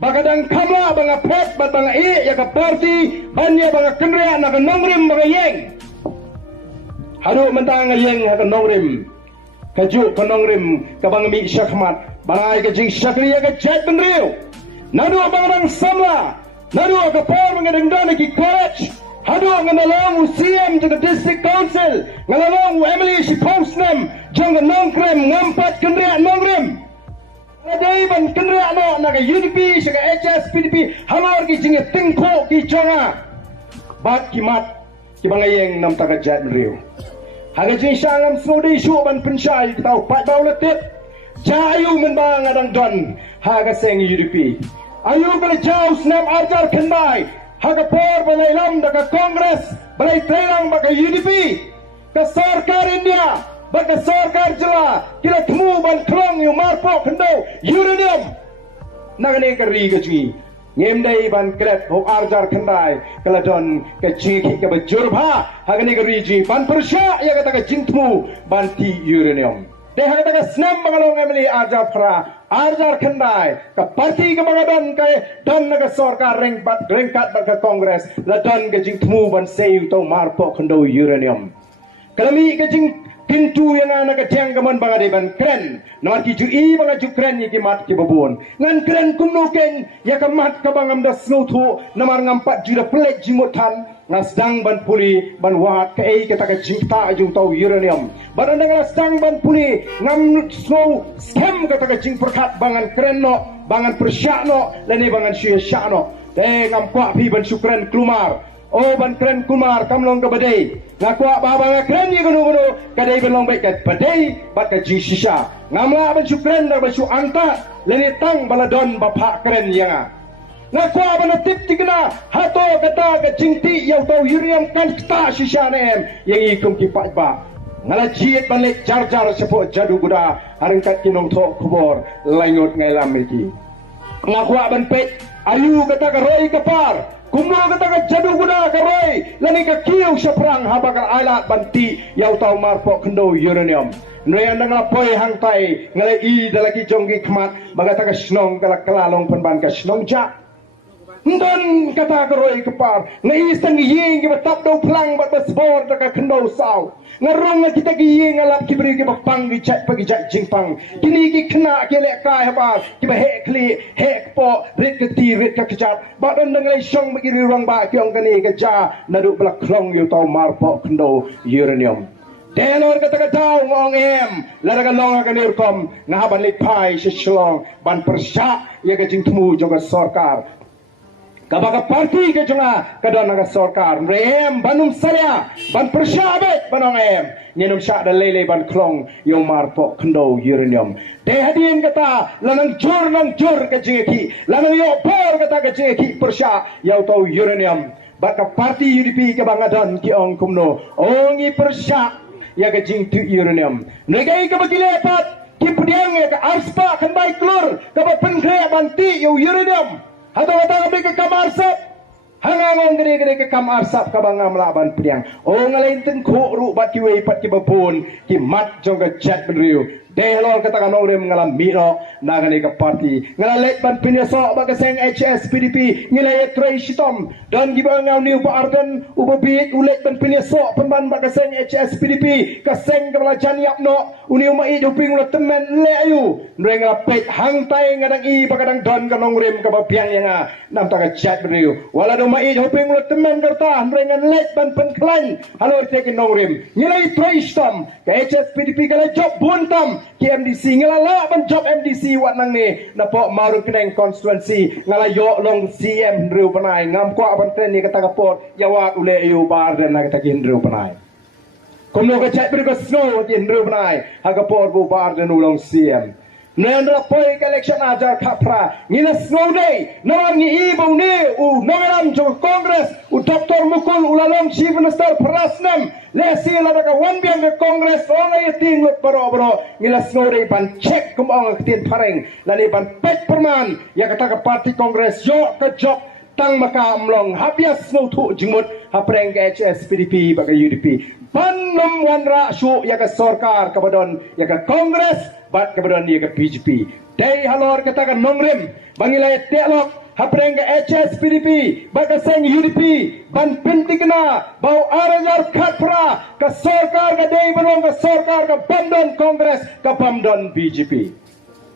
Bagadang kamla banga pet batang I ya ka party banya banga kendria na ka nongrim banga yeng. Hadu mentang yeng ha ka nongrim. Kaju ka nongrim ka banga mi syakmat bangai ka jing syakriya ka jet benriu. Nadu banga samla. Nadu ka par banga dengdana ki college. Hadu nganalong UCM jaga district council. Nganalong Emily si postnem jang nongkrem ngampat kendria nongrim. Adai ban kendria no naga UDP saga HS PDP hamar ki jinge tingko ki jonga bat ki mat ki bangayeng nam taga jat riu haga jing sangam snodi shu ban pensyai tau pat bau letip jayu men bang adang don haga seng UDP ayu bela jau snap arjar kendai haga por balai lam daga kongres balai terang baga UDP ka sarkar India bagi sarkar jela kita temu ban kelong yang marpok kendau uranium nagane kari kecui ngemdai ban kret hok arjar kendai keladon kecik ke bajurba hagane kari ji ban persya ya kata ke jintmu ban ti uranium deh kata ke snam bangalong emili arjar pra arjar kendai ke parti ke bangadon ke dan naga sarkar rengkat bagi kongres ladon ke jintmu ban sei tau marpok kendau uranium kalami ke jing pintu yang anak ketiang kaman bangade ban keren nomor kiju I banga ju keren ye kimat ki babon ngan keren kumnoken ya kamat ka bangam da snotho nomor ngampat ju da plek jimutan ngasdang ban puli ban wat ka ei kata ka jingta ju tau uranium badan dengan ngasdang ban puli ngam snow scam kata ka jing perkat bangan keren no bangan persyak no lani bangan syya no ngam kwa pi ban syukran klumar oh ban keren kumar kamlong ke badai ngakwa baba keren ye gunu kadai belong baik kat badai bat ka ji shisha ngamla ban syukran da basu angka leni tang baladon bapa keren yang ngakwa ban tip tikna hato kata ka jingti yau tau yuriam kan ta shisha nem yang ikum ki pak ba ngala jiet balik jar sepo jadu guda harengkat kinong tho kubor langot ngailam iki ngakwa ban pet ayu kata ka roi kapar kumno kata ka jadu guda ka roy lani ka kiu sa perang habakal ailat banti yau tau marpok kendo uranium noy andang lapoi hangtai ngalai I dalagi jonggi kmat bagata ka snong kala kalalong penban ka snong ja ndon kata ka roy kapar ngai istang yeng ki batap do plang bat basbor ka kendo saw ngarong kita ki yeng alap ki beri ki bapang di chat pagi chat jingpang kini ki kena ki lek kai haba ki ba he kli he po rit ke ti rit ka kecap badan dengan syong bagi rirang ba ki ong kani ka ja nadu blak klong yu tau marpo kendo uranium denor kata tau ngong em laraga long ka nirkom ngahaban lipai shlong ban persya ya ka jingtmu joga sarkar kabaga parti ke jonga kadon naga sarkar rem banum salya ban persyabat banong em nyenum syak da lele ban klong yung marpok kendo uranium de hadien kata lanang jur ke jingeki lanang yo por kata ke jingeki persya yau tau uranium baka parti UDP ke bangadon ki ong kumno ongi persya ya ke jing tu uranium negai ke bagi lepat ki pediang ke arspa kendai klur ke penkhre banti yo uranium atau kami ke kamar sap hangang gede ke kamar sap kabangam laban pediang oh ngalain tengkuk ru bat ki wei pat ki babon ki mat jong ke chat benriu dehlor kata kanong rem ngalam miro nagane ke parti ngalalet ban pinyasok ba keseng HS PDP ngilay tray shitom dan giba ngau niu pa arden ubabit ulet ban pinyasok penban ba keseng HS PDP keseng kepala janiap no uniu mai duping lo temen le ayu nreng lapet hangtai ngadang I bakadang don kanong rem ke bapiang yang nam ta chat benriu wala do mai duping lo temen kerta nreng let ban penklan halo tekin nong rem ngilay tray shitom ke HS PDP kala job buntam ki MDC ngalala ban job MDC wat nang ni napok maru keneng konstituensi ngalayo long CM ndriu panai ngam kwa ban kren ni kata kapot yawat ule yu bar dan nak kata ndriu panai kumno ka chat ber ko snow ki ndriu panai ha kapot bu bar dan ulong CM nendra poi election ajar kapra ngina snow day nawan ni ibu ni nangalam jo kongres Dr. Mukul ulalong chief minister prasnam lesi lada ka wan biang ke kongres ongai ting lut baro ngila snow day ban check kumong tin pareng lani ban pet perman ya kata ka parti kongres yo ka job tang maka amlong habias ngautu jimut hapreng ke HS PDP bagi UDP ban nom wanra su ya ke sarkar kabadon ya ke Kongres bat kabadon ya ke BJP dei halor katakan nongrim bangilai telok hapreng ke HS PDP bat seng UDP ban pentikna bau arazar khatra ke sarkar ke dei balong ke sarkar ke bandon Kongres ke bandon BJP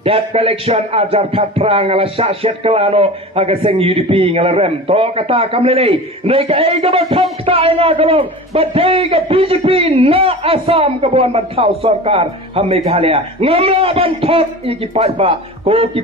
that election ajar khatra ngala syashet kelano aga seng UDP ngala rem to kata kamlele nei ka ei ga batham kta nga kalong badai ka BJP na Assam ka buan ban thau sarkar ham Meghalaya ngamla ban thot iki pa ko ki